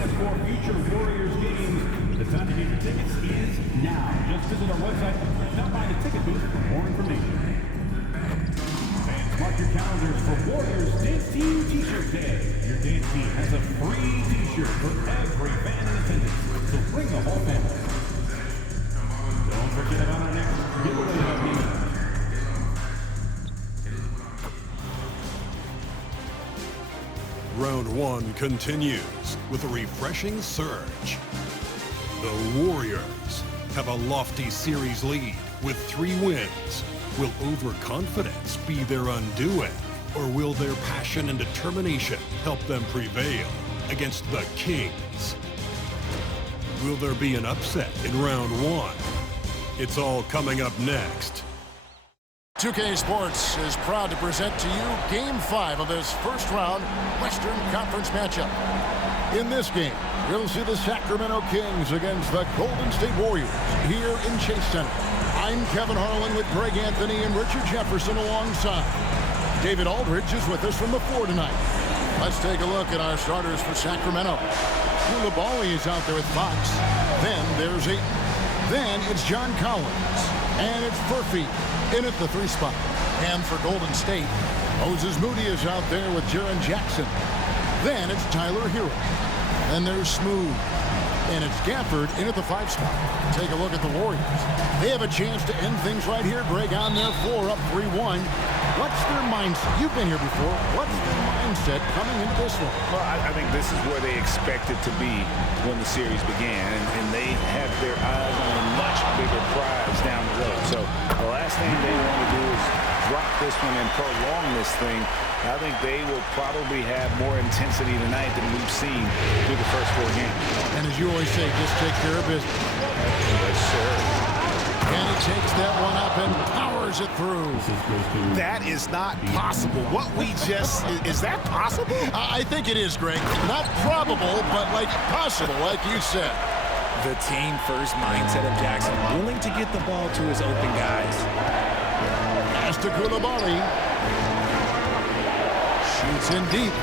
us for future Warriors games. The time to get your tickets is now. Just visit our website, stop by the ticket booth for more information. Fans, mark your calendars for Warriors Dance Team T-Shirt Day. Your dance team has a free T-shirt for every fan in attendance, so bring the whole family. Don't forget about our next giveaway of Round one continues with a refreshing surge. The Warriors have a lofty series lead with 3 wins. Will overconfidence be their undoing, or will their passion and determination help them prevail against the Kings? Will there be an upset in round one? It's all coming up next. 2K Sports is proud to present to you Game 5 of this first-round Western Conference matchup. In this game, you'll see the Sacramento Kings against the Golden State Warriors here in Chase Center. I'm Kevin Harlan with Greg Anthony and Richard Jefferson alongside. David Aldridge is with us from the floor tonight. Let's take a look at our starters for Sacramento. Coulibaly is out there with Fox. Then there's Ayton. Then it's John Collins. And it's Furphy in at the 3 spot. And for Golden State, Moses Moody is out there with Jaren Jackson. Then it's Tyler Hero. Then there's Smooth. And it's Gafford in at the 5 spot. Take a look at the Warriors. They have a chance to end things right here, Greg, on their floor, up 3-1. What's their mindset? You've been here before. What's their mindset coming into this one? Well, I think this is where they expected to be when the series began, and they have their eyes on a much bigger prize down the road. So the last thing they want to do is drop this one and prolong this thing. I think they will probably have more intensity tonight than we've seen through the first 4 games. And as you always say, just take care of business. Yes, sir. And he takes that one up and powers it through. That is not possible. What we just, is that possible? I think it is, Greg. Not probable, but like possible, like you said. The team-first mindset of Jackson, willing to get the ball to his open guys. Pass to Coulibaly. Shoots in deep.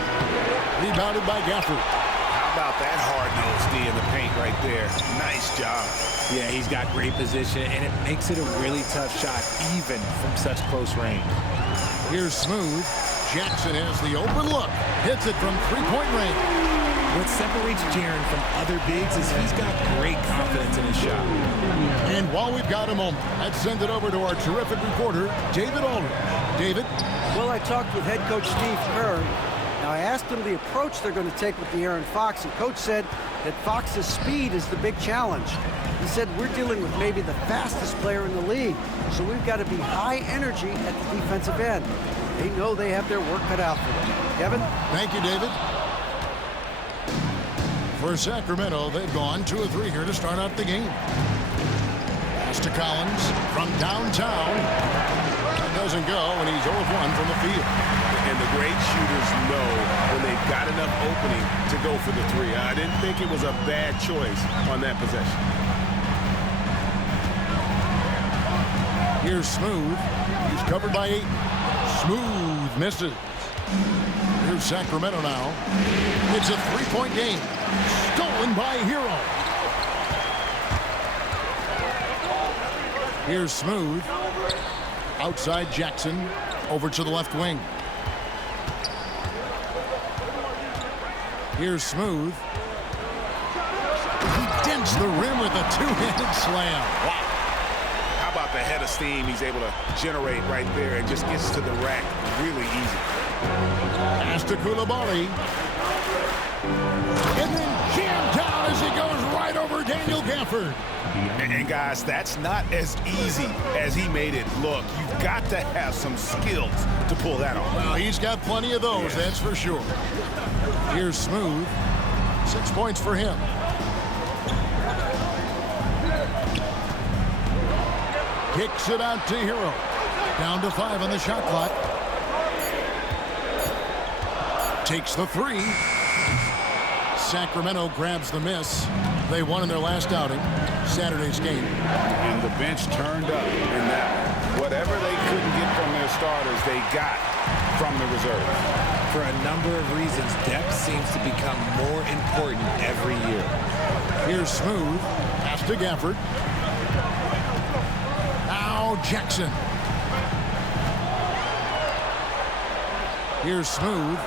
Rebounded by Gafford. How about that hard-nosed D in the paint right there? Nice job. Yeah, he's got great position, and it makes it a really tough shot, even from such close range. Here's Smooth. Jackson has the open look. Hits it from 3-point range. What separates Jaren from other bigs is he's got great confidence in his shot. And while we've got a moment, let's send it over to our terrific reporter, David Aldridge. David? Well, I talked with head coach Steve Kerr. Now, I asked him the approach they're going to take with De'Aaron Fox, and Coach said that Fox's speed is the big challenge. He said we're dealing with maybe the fastest player in the league, so we've got to be high energy at the defensive end. They know they have their work cut out for them. Kevin? Thank you, David. For Sacramento, they've gone 2 of 3 here to start out the game. Pass to Collins from downtown. That doesn't go, and he's 0 of 1 from the field. And the great shooters know when they've got enough opening to go for the 3. I didn't think it was a bad choice on that possession. Here's Smooth. He's covered by 8. Smooth misses. Here's Sacramento now. It's a 3-point game. Stolen by Hero. Here's Smooth. Outside Jackson. Over to the left wing. Here's Smooth. He dents the rim with a 2-handed slam. Wow. How about the head of steam he's able to generate right there and just gets to the rack really easy. Pass to Coulibaly. And then jammed down as he goes right over Daniel Gafford. And guys, that's not as easy as he made it look. You've got to have some skills to pull that off. Well, he's got plenty of those, that's for sure. Here's Smooth. 6 points for him. Kicks it out to Hero. Down to 5 on the shot clock. Takes the 3. Sacramento grabs the miss. They won in their last outing, Saturday's game. And the bench turned up in that. Whatever they couldn't get from their starters, they got from the reserve. for a number of reasons, depth seems to become more important every year. Here's Smooth. Pass to Gafford. Now Jackson. Here's Smooth.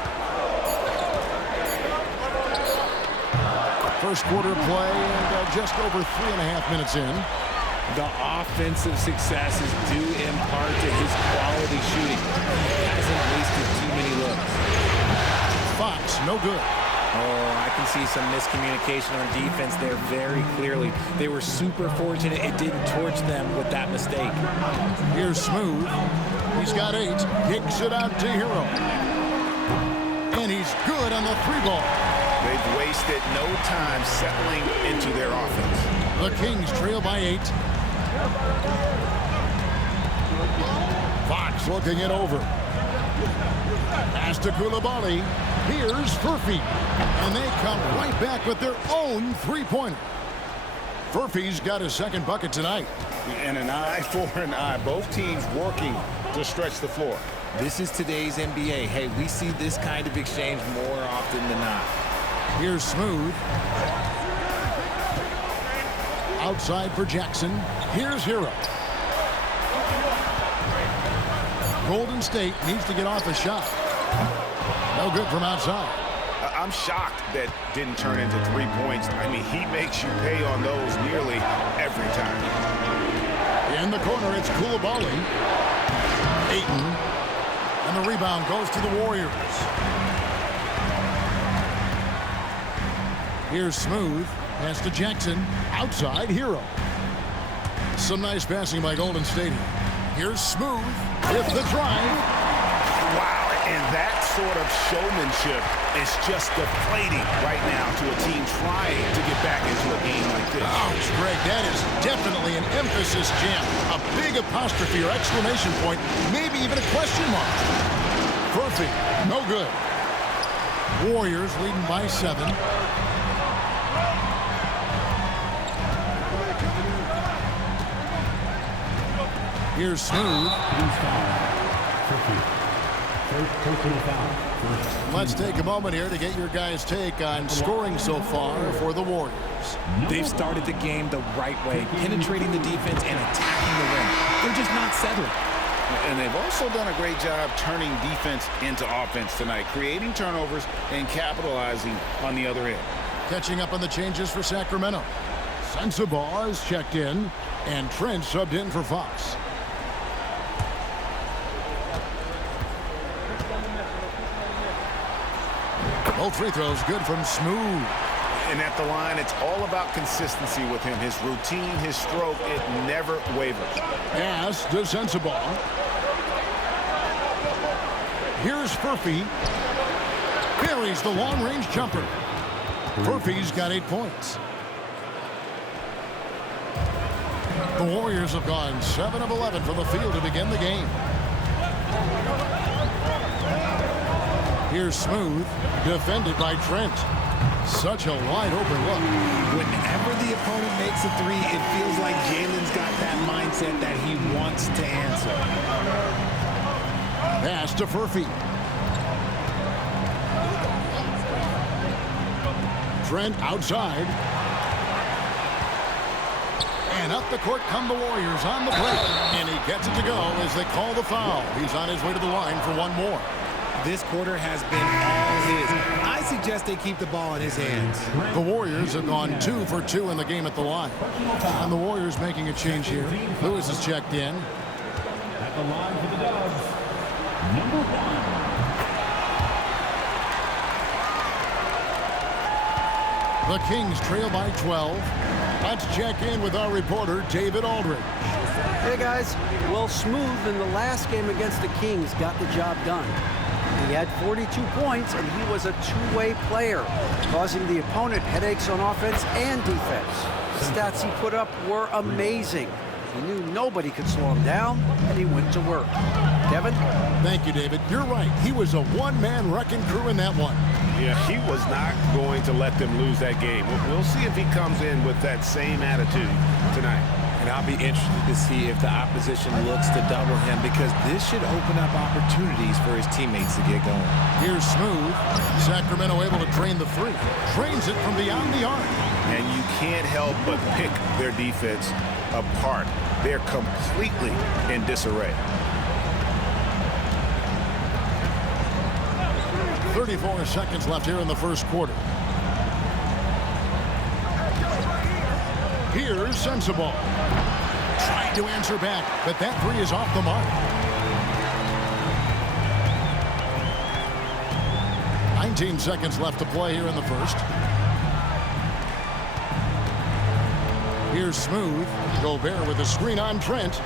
First quarter play and just over 3.5 minutes in. The offensive success is due in part to his quality shooting. He hasn't wasted too many looks. Fox, no good. Oh, I can see some miscommunication on defense there very clearly. They were super fortunate it didn't torch them with that mistake. Here's Smooth. He's got 8. Kicks it out to Hero. And he's good on the 3-ball. They've wasted no time settling into their offense. The Kings trail by 8. Fox looking it over. Pass to Coulibaly. Here's Furphy. And they come right back with their own 3-pointer. Furphy's got his second bucket tonight. And an eye for an eye. Both teams working to stretch the floor. This is today's NBA. Hey, we see this kind of exchange more often than not. Here's Smooth. Outside for Jackson. Here's Hero. Golden State needs to get off a shot. No good from outside. I'm shocked that didn't turn into 3 points. I mean, he makes you pay on those nearly every time. In the corner, it's Coulibaly. Ayton. And the rebound goes to the Warriors. Here's Smooth. Pass to Jackson. Outside, Hero. Some nice passing by Golden State. Here's Smooth with the drive. Wow, and that sort of showmanship is just deflating right now to a team trying to get back into a game like this. Ouch, Greg, that is definitely an emphasis jam. A big apostrophe or exclamation point, maybe even a question mark. Furphy, no good. Warriors leading by 7. Here's Smooth. Let's take a moment here to get your guys' take on scoring so far for the Warriors. They've started the game the right way, penetrating the defense and attacking the rim. They're just not settling. And they've also done a great job turning defense into offense tonight, creating turnovers and capitalizing on the other end. Catching up on the changes for Sacramento. Sensabaugh is checked in, and Trent subbed in for Fox. Both free throws good from Smooth. And at the line, it's all about consistency with him. His routine, his stroke, it never wavers. Pass to Sensabaugh. Here's Furphy. Buries the long-range jumper. Furphy's got 8 points. The Warriors have gone 7 of 11 from the field to begin the game. Here's Smooth, defended by Trent. Such a wide-open look. Whenever the opponent makes a 3, it feels like Jalen's got that mindset that he wants to answer. Pass to Furphy. Trent outside. And up the court come the Warriors on the break. And he gets it to go as they call the foul. He's on his way to the line for one more. This quarter has been all his. I suggest they keep the ball in his hands. The Warriors have gone 2 for 2 in the game at the line. And the Warriors making a change here. Lewis is checked in. At the line for the Dubs, number 1. The Kings trail by 12. Let's check in with our reporter, David Aldridge. Hey, guys. Well, Smooth in the last game against the Kings got the job done. He had 42 points, and he was a two-way player, causing the opponent headaches on offense and defense. The stats he put up were amazing. He knew nobody could slow him down, and he went to work. Devin? Thank you, David. You're right. He was a one-man wrecking crew in that one. Yeah, he was not going to let them lose that game. We'll see if he comes in with that same attitude tonight. And I'll be interested to see if the opposition looks to double him, because this should open up opportunities for his teammates to get going. Here's Smooth. Sacramento able to drain the three. Drains it from beyond the arc. And you can't help but pick their defense apart. They're completely in disarray. 34 seconds left here in the first quarter. Here's Sensabaugh. Trying to answer back, but that three is off the mark. 19 seconds left to play here in the first. Here's Smooth. Gobert with a screen on Trent.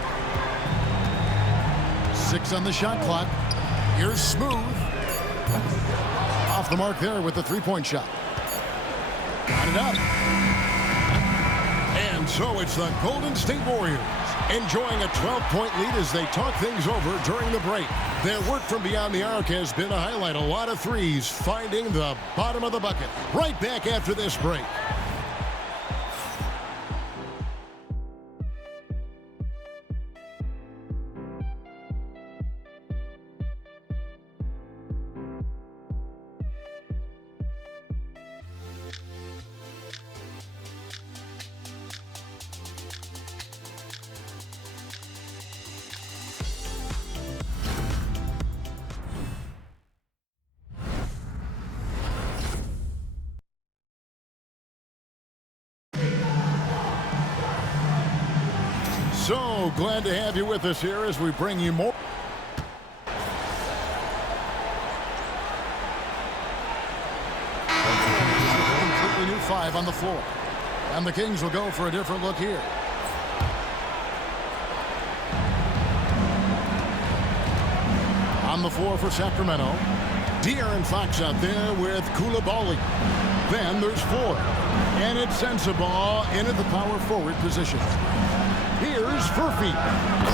6 on the shot clock. Here's Smooth. Off the mark there with the three-point shot. Got it up. And so it's the Golden State Warriors enjoying a 12-point lead as they talk things over during the break. Their work from beyond the arc has been a highlight. A lot of threes finding the bottom of the bucket. Right back after this break. So glad to have you with us here as we bring you more. Completely new 5 on the floor. And the Kings will go for a different look here. On the floor for Sacramento. De'Aaron Fox out there with Coulibaly. Then there's 4. And it's Sensabaugh in at the power forward position. Here's Furphy.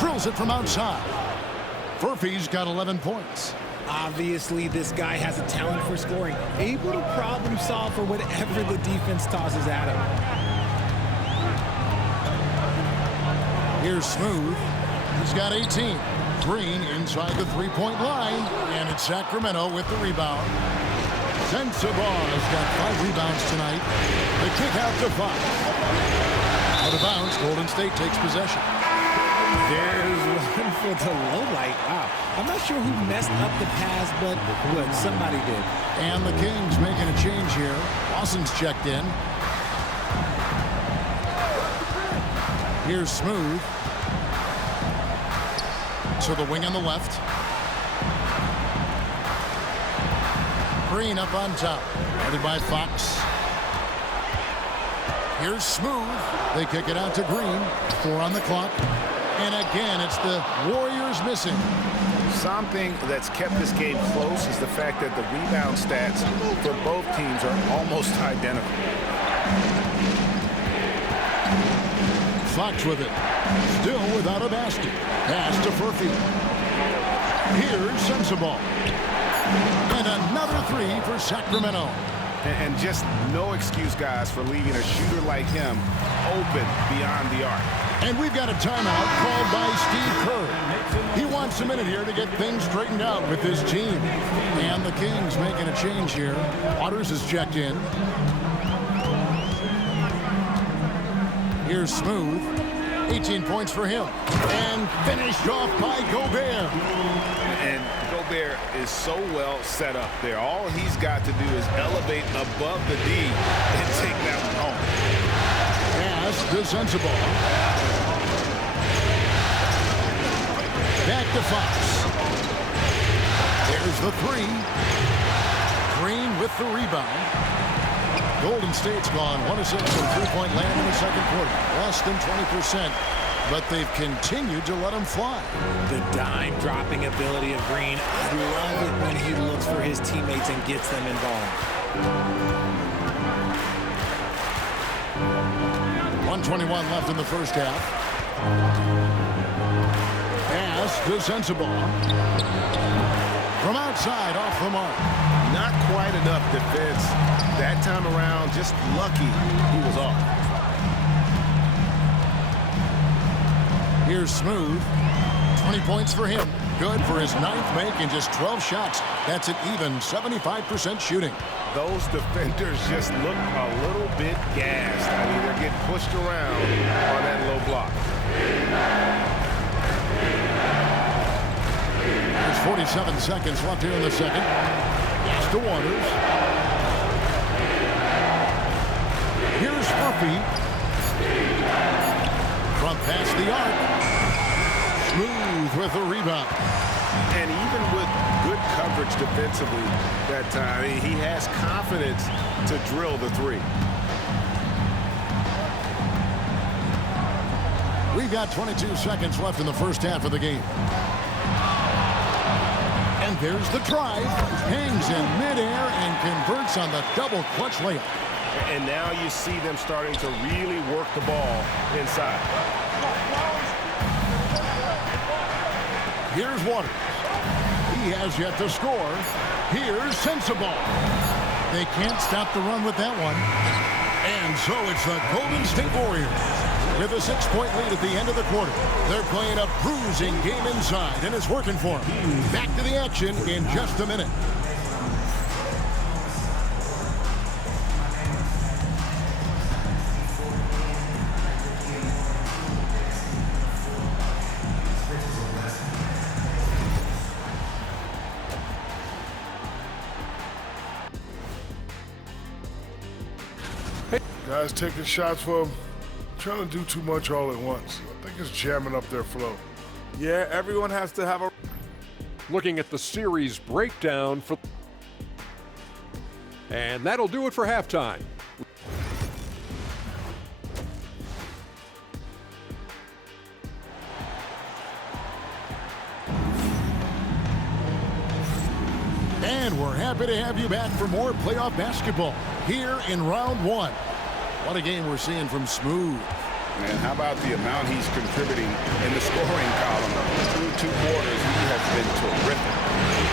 Drills it from outside. Furphy's got 11 points. Obviously, this guy has a talent for scoring, able to problem solve for whatever the defense tosses at him. Here's Smooth. He's got 18. Green inside the three-point line. And it's Sacramento with the rebound. Sensabaugh's got 5 rebounds tonight. The kick out to Fox. Out of bounds, Golden State takes possession. There's one for the low light. Wow. I'm not sure who messed up the pass, but good, somebody did. And the Kings making a change here. Lawson's checked in. Here's Smooth. To the wing on the left. Green up on top. Guarded by Fox. Here's Smooth. They kick it out to Green. 4 on the clock. And again, it's the Warriors missing. Something that's kept this game close is the fact that the rebound stats for both teams are almost identical. Fox with it. Still without a basket. Pass to Furphy. Here's Sensabaugh. And another 3 for Sacramento. And just no excuse, guys, for leaving a shooter like him open beyond the arc. And we've got a timeout called by Steve Kerr. He wants a minute here to get things straightened out with his team. And the Kings making a change here. Waters is checked in. Here's Smooth. 18 points for him. And finished off by Gobert. And Gobert is so well set up there. All he's got to do is elevate above the D and take that one home. Pass to Sensabaugh. Back to Fox. There's the 3. Green with the rebound. Golden State's gone 1 of 6 from three-point land in the second quarter. Less than 20%. But they've continued to let him fly. The dime-dropping ability of Green. I love it when he looks for his teammates and gets them involved. 1:21 left in the first half. Pass to Sensabaugh. From outside, off the mark. Not quite enough defense that time around. Just lucky he was off. Here's Smooth. 20 points for him. Good for his 9th make in just 12 shots. That's an even 75% shooting. Those defenders just look a little bit gassed. I mean, they're getting pushed around on that low block. There's 47 seconds left here in the second. Pass to Waters. Here's Murphy. From past the arc. Smooth with the rebound. And even with good coverage defensively that time, he has confidence to drill the three. We've got 22 seconds left in the first half of the game. And there's the drive. Hangs in midair and converts on the double clutch layup. And now you see them starting to really work the ball inside. Here's Waters. He has yet to score. Here's Sensabaugh. They can't stop the run with that one. And so it's the Golden State Warriors with a 6-point lead at the end of the quarter. They're playing a bruising game inside, and it's working for them. Back to the action in just a minute. Guys taking shots for him, trying to do too much all at once. I think it's jamming up their flow. Yeah, everyone has to have a... Looking at the series breakdown for... And that'll do it for halftime. And we're happy to have you back for more playoff basketball here in round one. What a game we're seeing from Smooth. And how about the amount he's contributing in the scoring column? Through 2 quarters, he has been terrific.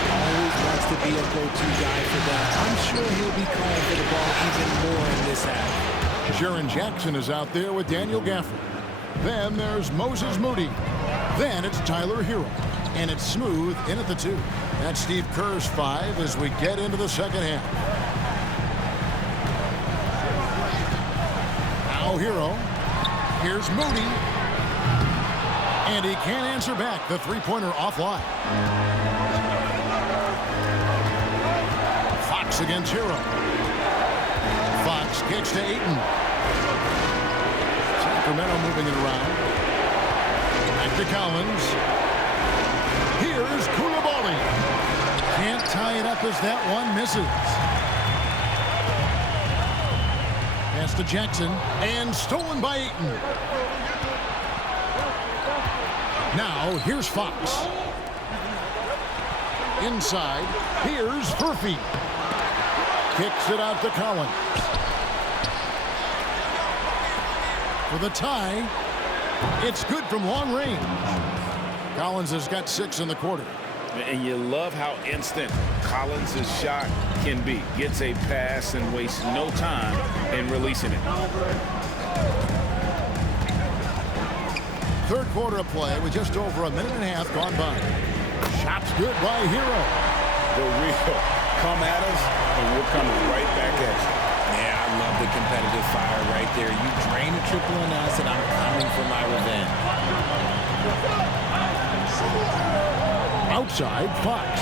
Always wants to be a go-to guy for them. I'm sure he'll be calling for the ball even more in this half. Jaren Jackson is out there with Daniel Gafford. Then there's Moses Moody. Then it's Tyler Hero. And it's Smooth in at the 2. That's Steve Kerr's 5 as we get into the second half. Now Hero. Here's Moody. And he can't answer back. The three-pointer offline. Fox against Hero. Fox kicks to Ayton. Sacramento moving it around. Back to Collins. Here's Coulibaly. Can't tie it up as that one misses. Pass to Jackson. And stolen by Ayton. Now, here's Fox. Inside. Here's Murphy. Kicks it out to Collins. For the tie. It's good from long range. Collins has got 6 in the quarter. And you love how instant Collins' shot can be. Gets a pass and wastes no time in releasing it. Third quarter of play with just over a minute and a half gone by. Shots good by Hero. The real come at us, and we're coming right back at you. Yeah, I love the competitive fire right there. You drain a triple on us, and I'm coming for my revenge. Outside, Fox.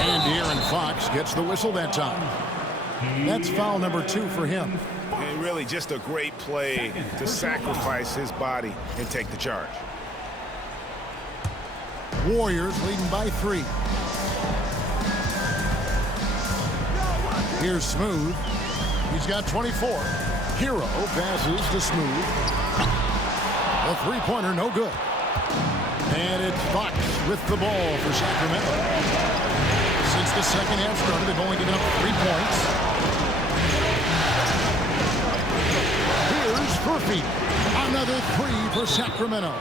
And De'Aaron Fox gets the whistle that time. That's foul number 2 for him. And really just a great play to sacrifice his body and take the charge. Warriors leading by 3. Here's Smooth. He's got 24. Hero passes to Smooth. A three-pointer, no good. And it's Fox with the ball for Sacramento. Since the second half started, they've only given up 3 points. Here's Murphy. Another 3 for Sacramento.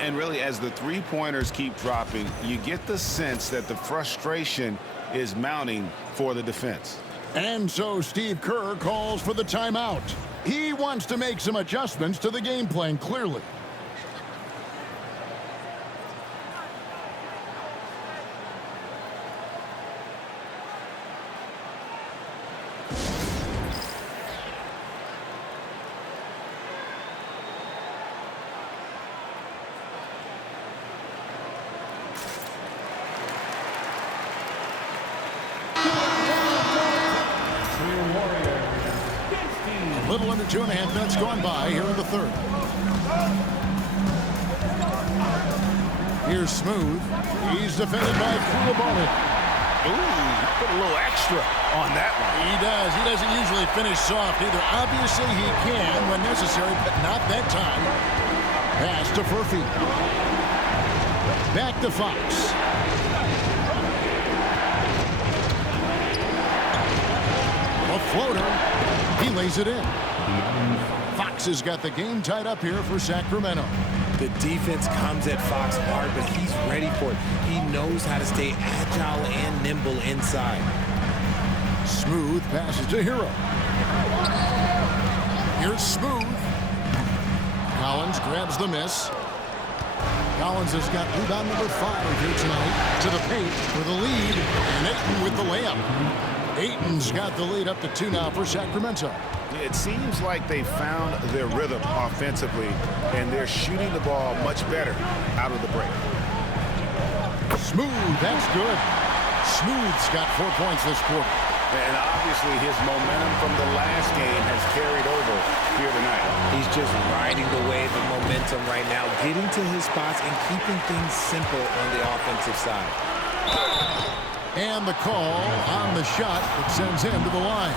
And really, as the three-pointers keep dropping, you get the sense that the frustration is mounting for the defense. And so Steve Kerr calls for the timeout. He wants to make some adjustments to the game plan, clearly. A little under 2.5 minutes gone by here in the third. Here's Smooth. He's defended by Koulibaly. Ooh, put a little extra on that one. He does. He doesn't usually finish soft either. Obviously, he can when necessary, but not that time. Pass to Furphy. Back to Fox. A floater. He lays it in. Fox has got the game tied up here for Sacramento. The defense comes at Fox hard, but he's ready for it. He knows how to stay agile and nimble inside. Smooth passes to Hero. Here's Smooth. Collins grabs the miss. Collins has got rebound number 5 here tonight. To the paint for the lead. And Ayton with the layup. Ayton's got the lead up to 2 now for Sacramento. It seems like they found their rhythm offensively, and they're shooting the ball much better out of the break. Smooth, that's good. Smooth's got 4 points this quarter. And obviously his momentum from the last game has carried over here tonight. He's just riding the wave of momentum right now, getting to his spots and keeping things simple on the offensive side. And the call on the shot that sends him to the line.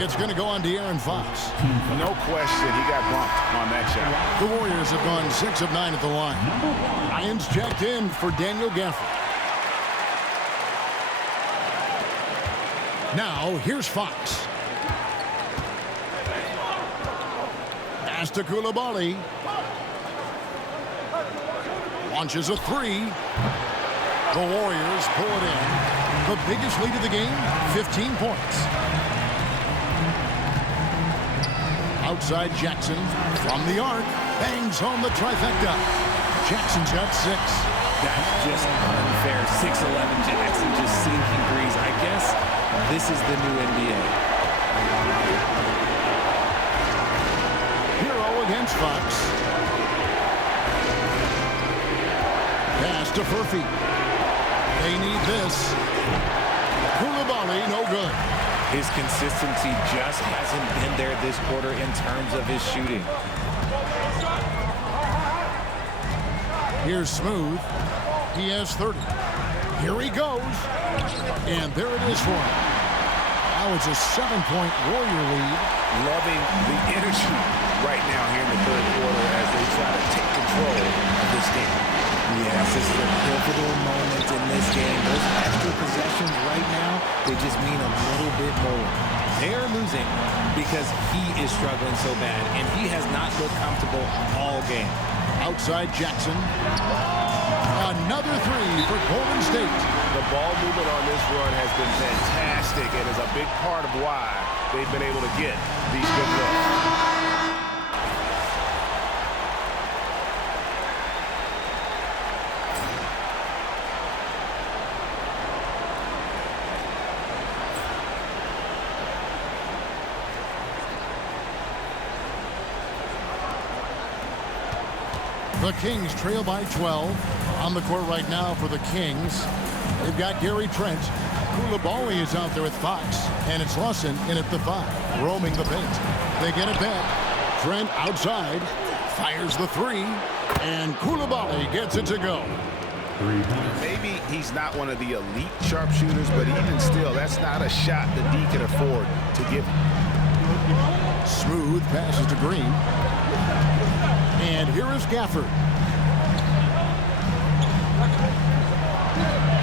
It's going to go on De'Aaron Fox. No question, he got bumped on that shot. The Warriors have gone 6 of 9 at the line. Lions checked in for Daniel Gafford. Now, here's Fox. Pass to Koulibaly. Launches a 3. The Warriors pull it in. The biggest lead of the game, 15 points. Outside Jackson from the arc. Bangs home the trifecta. Jackson's got 6. That's just unfair. 6'11" Jackson just sinking threes. I guess this is the new NBA. Hero against Fox. Pass to Furphy. They need this. Koulibaly, no good. His consistency just hasn't been there this quarter in terms of his shooting. Here's Smooth. He has 30. Here he goes. And there it is for him. Now it's a 7-point Warrior lead. Loving the energy right now here in the third quarter as they try to take control of this game. Yes, this is a pivotal moment in this game. Those extra possessions right now, they just mean a little bit more. They're losing because he is struggling so bad, and he has not looked comfortable all game. Outside Jackson. Another 3 for Golden State. The ball movement on this run has been fantastic and is a big part of why they've been able to get these good looks. The Kings trail by 12. On the court right now for the Kings. They've got Gary Trent. Koulibaly is out there with Fox. And it's Lawson in at the 5. Roaming the paint. They get it back. Trent outside. Fires the 3. And Koulibaly gets it to go. Maybe he's not one of the elite sharpshooters, but even still, that's not a shot that he can afford to give. Smooth passes to Green. And here is Gafford.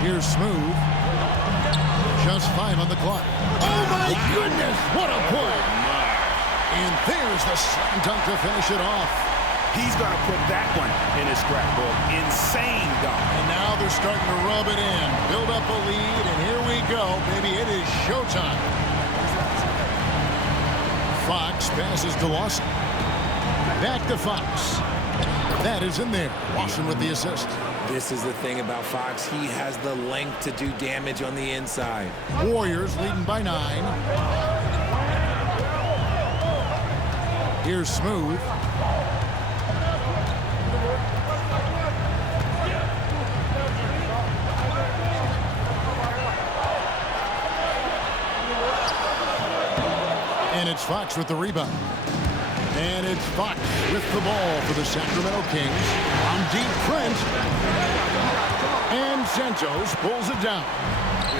Here's Smooth. Just 5 on the clock. Oh my goodness, what a play. And there's the slam dunk to finish it off. He's going to put that one in his scrapbook. Insane dunk. And now they're starting to rub it in. Build up a lead, and here we go, baby. It is showtime. Fox passes to Lawson. Back to Fox. That is in there. Lawson with the assist. This is the thing about Fox. He has the length to do damage on the inside. Warriors leading by 9. Here's Smooth. And it's Fox with the rebound. And it's Fox with the ball for the Sacramento Kings. On deep, Trent. And Santos pulls it down.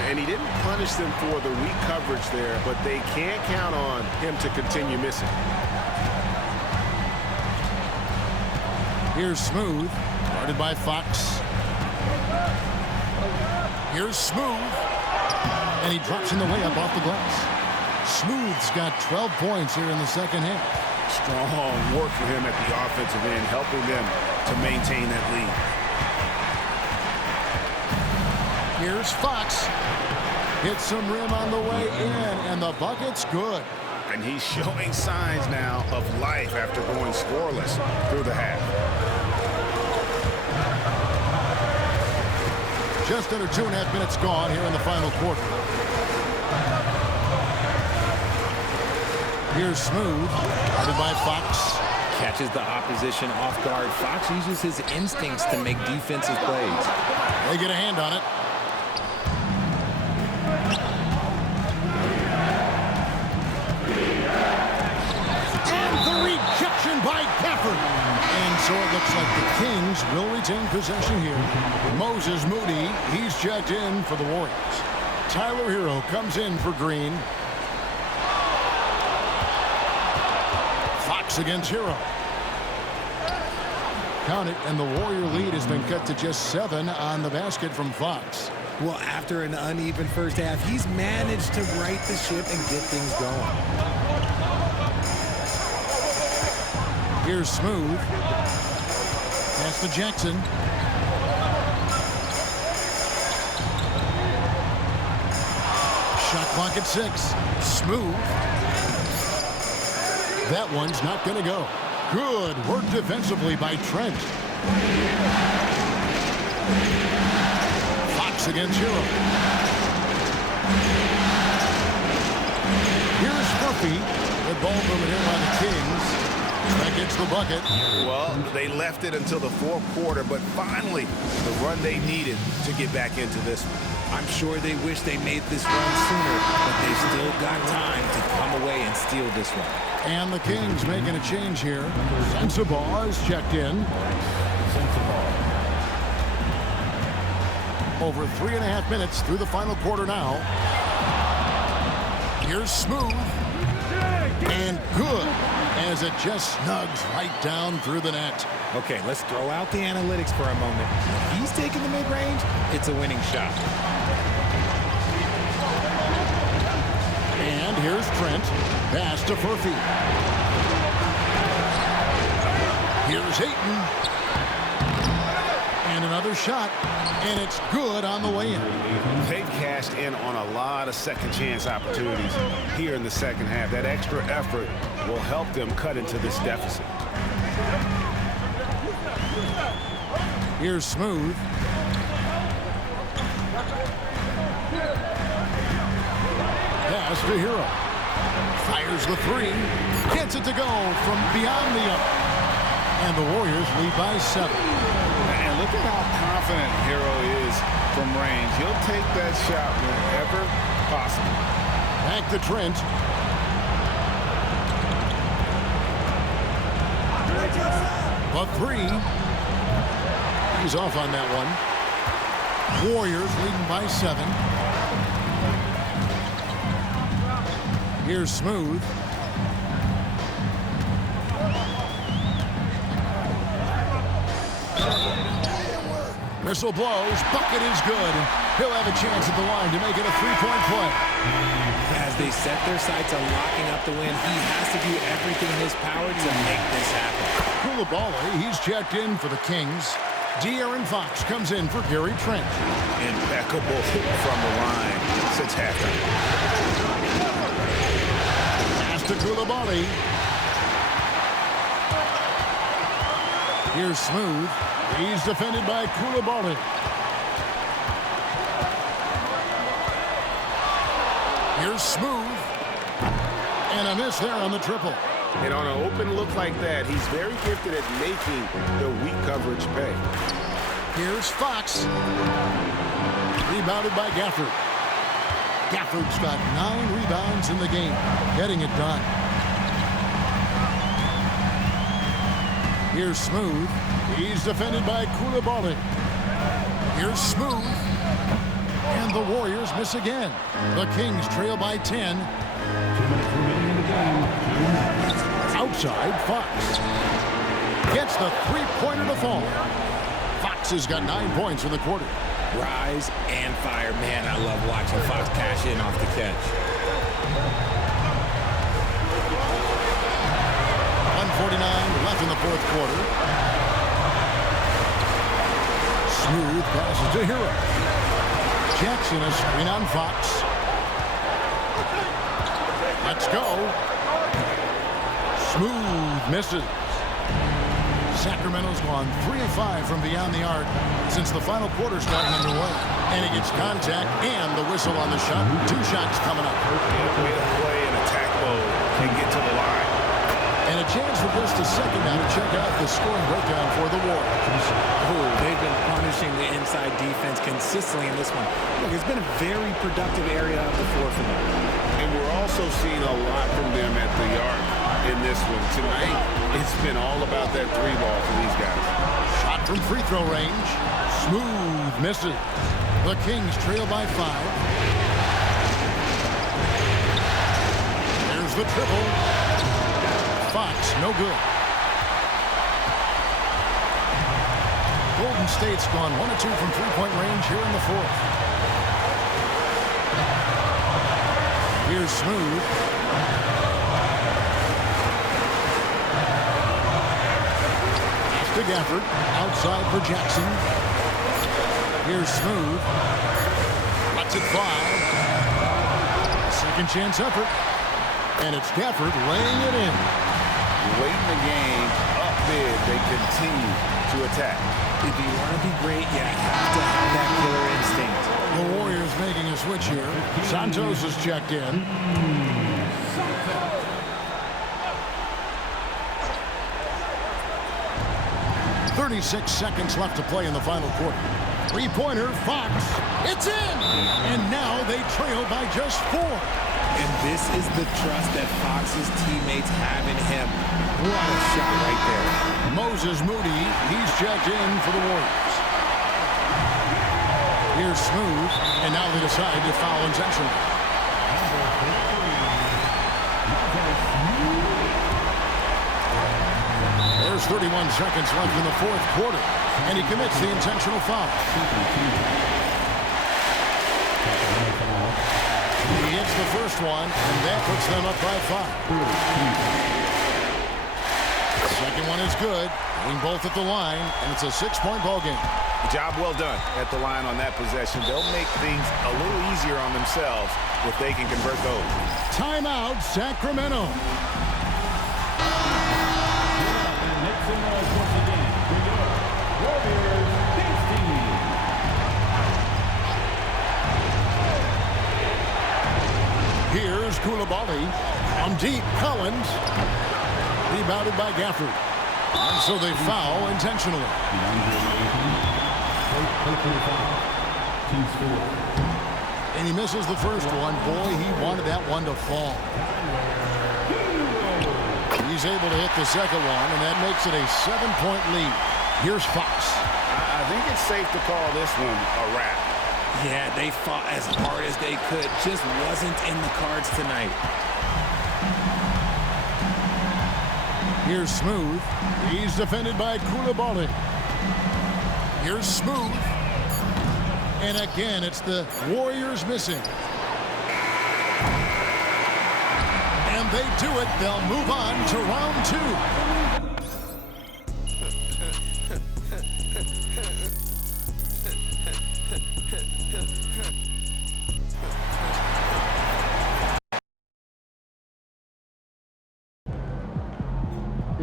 And he didn't punish them for the weak coverage there, but they can't count on him to continue missing. Here's Smooth. Guarded by Fox. Here's Smooth. And he drops in the layup off the glass. Smooth's got 12 points here in the second half. Strong work for him at the offensive end, helping them to maintain that lead. Here's Fox. Hits some rim on the way in, and the bucket's good. And he's showing signs now of life after going scoreless through the half. Just under 2.5 minutes gone here in the final quarter. Here's Smooth, guarded by Fox. Catches the opposition off guard. Fox uses his instincts to make defensive plays. They get a hand on it. And the rejection by Gafford. And so it looks like the Kings will retain possession here. Moses Moody, he's checked in for the Warriors. Tyler Hero comes in for Green. Fox against Hero. Count it, and the Warrior lead has been cut to just 7 on the basket from Fox. Well, after an uneven first half, he's managed to right the ship and get things going. Here's Smooth. Pass to Jackson. Shot clock at 6. Smooth. That one's not going to go. Good work defensively by Trent. Fox against Hero. Here's Murphy. Good ball movement here by the Kings. That gets the bucket. Well, they left it until the fourth quarter, but finally the run they needed to get back into this one. I'm sure they wish they made this run sooner, but they've still got time to come away and steal this one. And the Kings making a change here. Sensabaugh is checked in. Over 3.5 minutes through the final quarter now. Here's Smooth. And good, as it just snugs right down through the net. Okay, let's throw out the analytics for a moment. If he's taking the mid-range, it's a winning shot. And here's Trent. Pass to Furphy. Here's Ayton. And another shot. And it's good on the way in. They've cashed in on a lot of second chance opportunities here in the second half. That extra effort will help them cut into this deficit. Here's Smooth. Pass to Hero. Fires the 3. Gets it to go from beyond the arc. And the Warriors lead by 7. And look at how confident Hero is from range. He'll take that shot whenever possible. Back to Trent. A 3. He's off on that one. Warriors leading by 7. Here's Smooth. Whistle blows. Bucket is good. He'll have a chance at the line to make it a 3-point play. As they set their sights on locking up the win, he has to do everything in his power to make this happen. Coulibaly, he's checked in for the Kings. De'Aaron Fox comes in for Gary Trent. Impeccable from the line since halftime. Pass to Koulibaly. Here's Smooth. He's defended by Koulibaly. Here's Smooth. And a miss there on the triple. And on an open look like that, he's very gifted at making the weak coverage pay. Here's Fox. Rebounded by Gafford. Gafford's got 9 rebounds in the game, getting it done. Here's Smooth. He's defended by Koulibaly. Here's Smooth. And the Warriors miss again. The Kings trail by 10. 2 minutes remaining in the game. Outside, Fox. Gets the three-pointer to fall. Fox has got 9 points in the quarter. Rise and fire. Man, I love watching Fox cash in off the catch. 1:49 left in the fourth quarter. Smooth passes to Hero. Jackson a screen on Fox. Let's go. Smooth misses. Sacramento's gone 3 of 5 from beyond the arc since the final quarter's gotten underway. And he gets contact and the whistle on the shot. 2 shots coming up. Way to play in attack mode and get to the line. And a chance for just a second now to check out the scoring breakdown for the Warriors. Oh, they've been punishing the inside defense consistently in this one. Look, it's been a very productive area of the floor for them. And we're also seeing a lot from them at the arc in this one. Tonight, it's been all about that 3-ball for these guys. Shot from free throw range. Smooth misses. The Kings trail by 5. There's the triple. Fox, no good. Golden State's gone 1 of 2 from three-point range here in the fourth. Here's Smooth. Pass to Gafford. Outside for Jackson. Here's Smooth. Lets it fly. Second chance effort. And it's Gafford laying it in. Late in the game, up big, they continue to attack. If you want to be great, you have to have that killer instinct. The Warriors making a switch here. Santos is checked in. 36 seconds left to play in the final quarter. Three-pointer, Fox. It's in! And now they trail by just 4. And this is the trust that Fox's teammates have in him. What a shot right there. Moses Moody, he's checked in for the Warriors. Here's Smooth, and now they decide to foul intentionally. There's 31 seconds left in the fourth quarter, and he commits the intentional foul. He hits the first one, and that puts them up by 5. Second one is good. Hitting both at the line, and it's a 6-point ball game. Job well done at the line on that possession. They'll make things a little easier on themselves if they can convert those. Timeout, Sacramento. Here's Koulibaly. On deep, Collins. Rebounded by Gafford. And so they foul intentionally. And he misses the first one. Boy, he wanted that one to fall. He's able to hit the second one, and that makes it a 7-point lead. Here's Fox. I think it's safe to call this one a wrap. Yeah, they fought as hard as they could. Just wasn't in the cards tonight. Here's Smooth. He's defended by Koulibaly. Here's Smooth. And again, it's the Warriors missing. And they do it. They'll move on to round 2.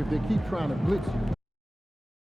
if they keep trying to blitz you.